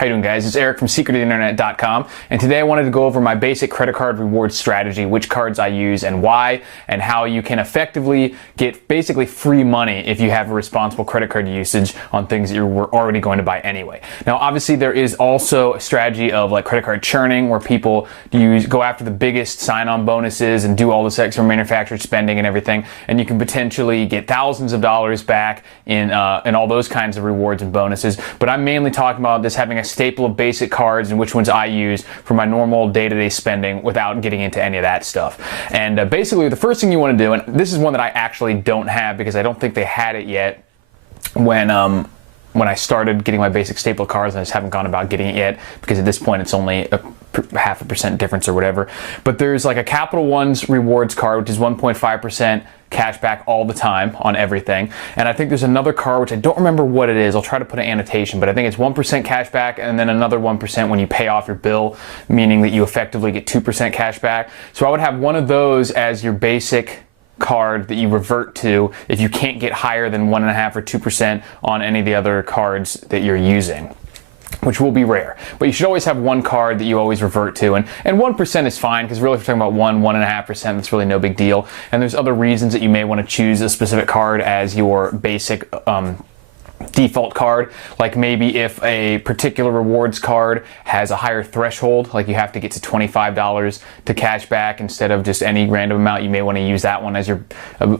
How you doing, guys? It's Eric from secretoftheinternet.com, and today I wanted to go over my basic credit card reward strategy, which cards I use and why, and how you can effectively get basically free money if you have a responsible credit card usage on things that you were already going to buy anyway. Now, obviously, there is also a strategy of like credit card churning, where people go after the biggest sign-on bonuses and do all this extra manufactured spending and everything, and you can potentially get thousands of dollars back in all those kinds of rewards and bonuses. But I'm mainly talking about this having a staple of basic cards and which ones I use for my normal day-to-day spending without getting into any of that stuff. And basically, the first thing you want to do, and this is one that I actually don't have because I don't think they had it yet when I started getting my basic staple cards, and I just haven't gone about getting it yet because at this point it's only a 0.5% difference or whatever. But there's like a Capital One's rewards card, which is 1.5% cash back all the time on everything. And I think there's another card, which I don't remember what it is. I'll try to put an annotation, but I think it's 1% cash back and then another 1% when you pay off your bill, meaning that you effectively get 2% cash back. So I would have one of those as your basic card that you revert to if you can't get higher than 1.5 or 2% on any of the other cards that you're using, which will be rare. But you should always have one card that you always revert to. And 1% is fine, because really if you're talking about 1.5%, that's really no big deal. And there's other reasons that you may want to choose a specific card as your basic default card, like maybe if a particular rewards card has a higher threshold, like you have to get to $25 to cash back instead of just any random amount, you may want to use that one as your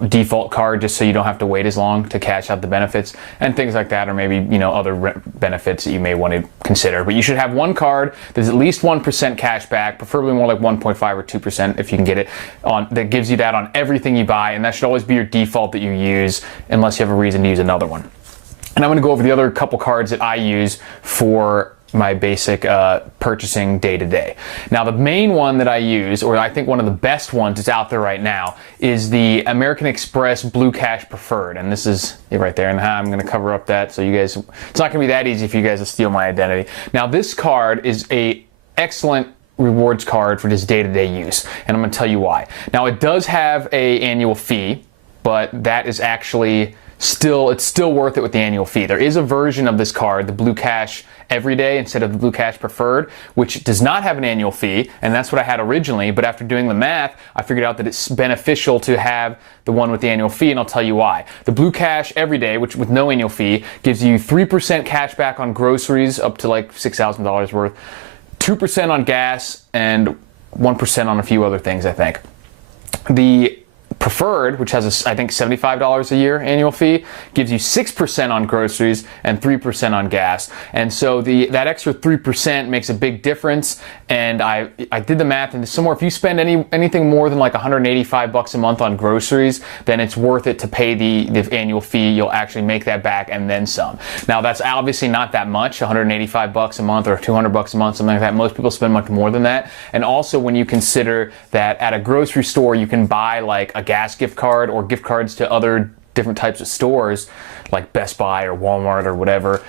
default card just so you don't have to wait as long to cash out the benefits and things like that, or maybe other benefits that you may want to consider. But you should have one card that's at least 1% cash back, preferably more like 1.5 or 2% if you can get it on, that gives you that on everything you buy, and that should always be your default that you use unless you have a reason to use another one. And I'm going to go over the other couple cards that I use for my basic purchasing day to day. Now, the main one that I use, or I think one of the best ones that's out there right now, is the American Express Blue Cash Preferred. And this is it right there. And I'm going to cover up that so you guys, it's not going to be that easy for you guys to steal my identity. Now, this card is a excellent rewards card for this day-to-day use. And I'm going to tell you why. Now, it does have an annual fee, but that is actually it's still worth it with the annual fee. There is a version of this card, the Blue Cash Everyday instead of the Blue Cash Preferred, which does not have an annual fee, and that's what I had originally. But after doing the math, I figured out that it's beneficial to have the one with the annual fee, and I'll tell you why. The Blue Cash Everyday, which with no annual fee, gives you 3% cash back on groceries up to like $6,000 worth, 2% on gas, and 1% on a few other things, I think. The Preferred, which has I think $75 a year annual fee, gives you 6% on groceries and 3% on gas. And so that extra 3% makes a big difference. And I did the math, and somewhere if you spend anything more than like $185 a month on groceries, then it's worth it to pay the annual fee. You'll actually make that back and then some. Now, that's obviously not that much, $185 a month or $200 a month, something like that. Most people spend much more than that. And also, when you consider that at a grocery store you can buy like a gas gift card or gift cards to other different types of stores like Best Buy or Walmart or whatever,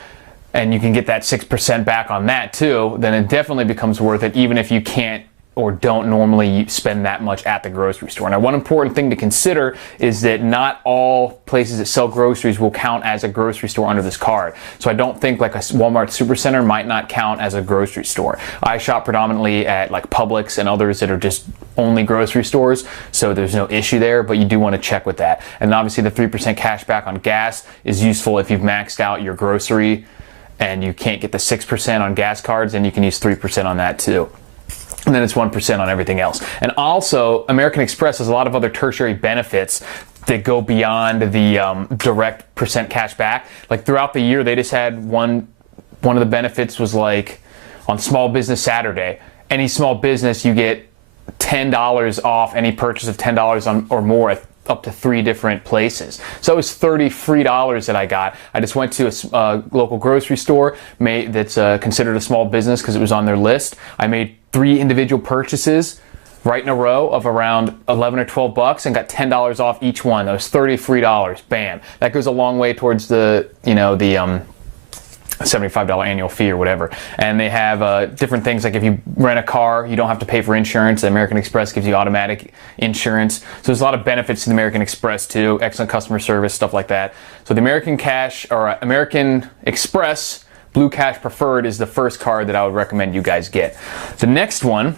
and you can get that 6% back on that too, then it definitely becomes worth it, even if you can't or don't normally spend that much at the grocery store. Now, one important thing to consider is that not all places that sell groceries will count as a grocery store under this card. So I don't think like a Walmart Supercenter might not count as a grocery store. I shop predominantly at like Publix and others that are just only grocery stores, so there's no issue there, but you do want to check with that. And obviously the 3% cash back on gas is useful if you've maxed out your grocery and you can't get the 6% on gas cards, then you can use 3% on that too. And then it's 1% on everything else. And also, American Express has a lot of other tertiary benefits that go beyond the direct percent cash back. Like throughout the year, they just had one of the benefits was like on Small Business Saturday, any small business, you get $10 off any purchase of $10 or more at up to 3 different places. So it was $30 free that I got. I just went to a local grocery store that's considered a small business because it was on their list. I made 3 individual purchases right in a row of around 11 or 12 bucks and got $10 off each one. That was $30 free. Bam. That goes a long way towards the $75 annual fee or whatever. And they have different things, like if you rent a car, you don't have to pay for insurance. American Express gives you automatic insurance. So there's a lot of benefits to the American Express too. Excellent customer service, stuff like that. So the American Express Blue Cash Preferred is the first card that I would recommend you guys get. The next one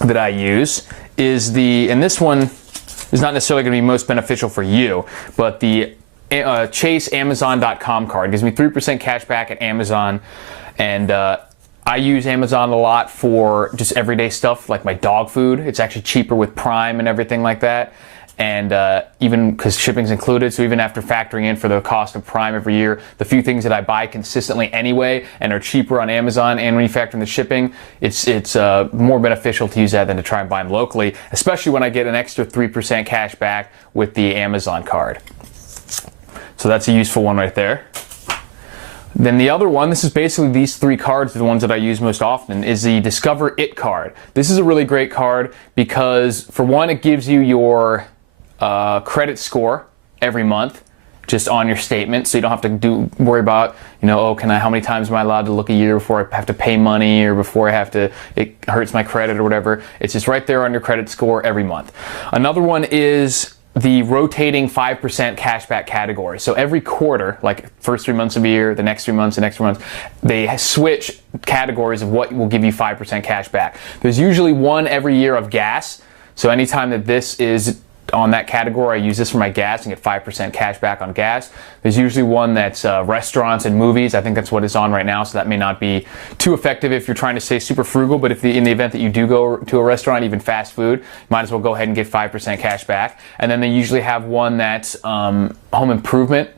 that I use is and this one is not necessarily going to be most beneficial for you, but the Chase Amazon.com card gives me 3% cash back at Amazon, and I use Amazon a lot for just everyday stuff like my dog food. It's actually cheaper with Prime and everything like that. And even because shipping's included, so even after factoring in for the cost of Prime every year, the few things that I buy consistently anyway and are cheaper on Amazon, and when you factor in the shipping, it's more beneficial to use that than to try and buy them locally, especially when I get an extra 3% cash back with the Amazon card. So that's a useful one right there. Then the other one, this is basically these three cards, the ones that I use most often, is the Discover It card. This is a really great card because, for one, it gives you your credit score every month just on your statement, so you don't have to worry about, oh, how many times am I allowed to look a year before I have to pay money or before it hurts my credit or whatever. It's just right there on your credit score every month. Another one is the rotating 5% cashback category. So every quarter, like first 3 months of the year, the next 3 months, the next 3 months, they switch categories of what will give you 5% cash back. There's usually one every year of gas. So anytime that this is on that category, I use this for my gas and get 5% cash back on gas. There's usually one that's restaurants and movies. I think that's what it's on right now, so that may not be too effective if you're trying to stay super frugal, but in the event that you do go to a restaurant, even fast food, you might as well go ahead and get 5% cash back. And then they usually have one that's home improvement,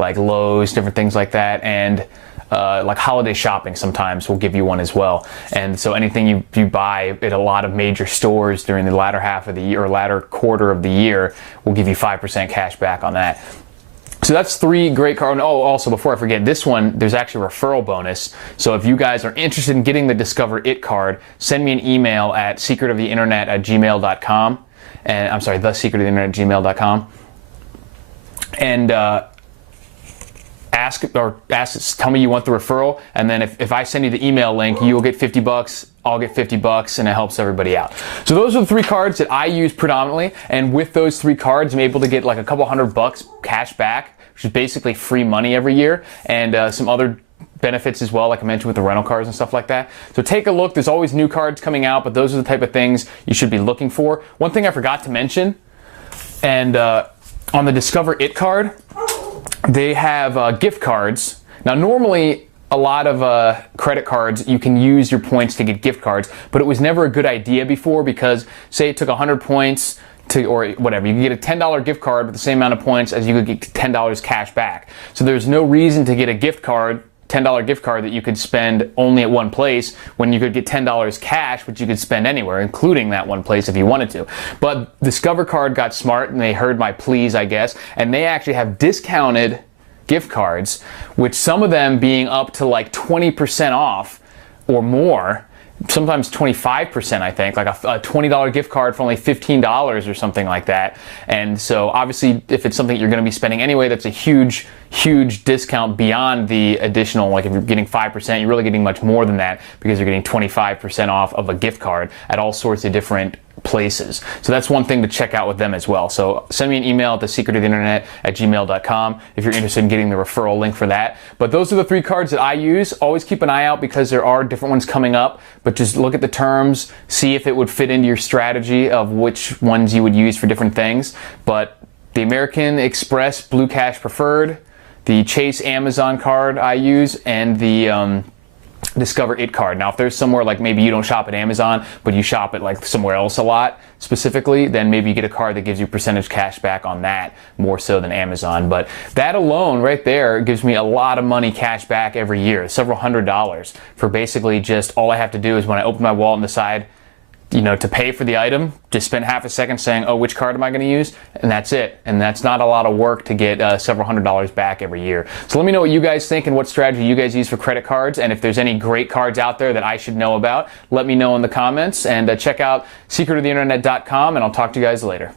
like Lowe's, different things like that, and like holiday shopping sometimes will give you one as well. And so anything you buy at a lot of major stores during the latter half of the year or latter quarter of the year will give you 5% cash back on that. So that's three great cards. Oh, also before I forget, this one, there's actually a referral bonus. So if you guys are interested in getting the Discover It card, send me an email at secretoftheinternet@gmail.com. And I'm sorry, thesecretoftheinternet@gmail.com. And tell me you want the referral, and then if I send you the email link, you'll get $50, I'll get $50, and it helps everybody out. So those are the three cards that I use predominantly, and with those three cards, I'm able to get like a couple $100 cash back, which is basically free money every year, and some other benefits as well, like I mentioned with the rental cars and stuff like that. So take a look. There's always new cards coming out, but those are the type of things you should be looking for. One thing I forgot to mention, and on the Discover It card, they have gift cards. Now normally a lot of credit cards, you can use your points to get gift cards, but it was never a good idea before because say it took 100 points or whatever, you can get a $10 gift card with the same amount of points as you could get $10 cash back. So there's no reason to get a gift card, $10 gift card that you could spend only at one place when you could get $10 cash, which you could spend anywhere, including that one place if you wanted to. But Discover Card got smart and they heard my pleas, I guess, and they actually have discounted gift cards, which some of them being up to like 20% off or more, sometimes 25%, I think, like a $20 gift card for only $15 or something like that. And so obviously if it's something you're going to be spending anyway, that's a huge discount beyond the additional, like if you're getting 5%, you're really getting much more than that because you're getting 25% off of a gift card at all sorts of different places. So that's one thing to check out with them as well. So send me an email at thesecretoftheinternet@gmail.com if you're interested in getting the referral link for that. But those are the three cards that I use. Always keep an eye out because there are different ones coming up, but just look at the terms, see if it would fit into your strategy of which ones you would use for different things. But the American Express Blue Cash Preferred, the Chase Amazon card I use, and the Discover It card. Now if there's somewhere like maybe you don't shop at Amazon but you shop at like somewhere else a lot specifically, then maybe you get a card that gives you percentage cash back on that more so than Amazon. But that alone right there gives me a lot of money cash back every year, several $100 for basically just all I have to do is when I open my wallet and decide to pay for the item, just spend half a second saying, oh, which card am I going to use? And that's it. And that's not a lot of work to get several $100 back every year. So let me know what you guys think and what strategy you guys use for credit cards. And if there's any great cards out there that I should know about, let me know in the comments. And check out secretoftheinternet.com, and I'll talk to you guys later.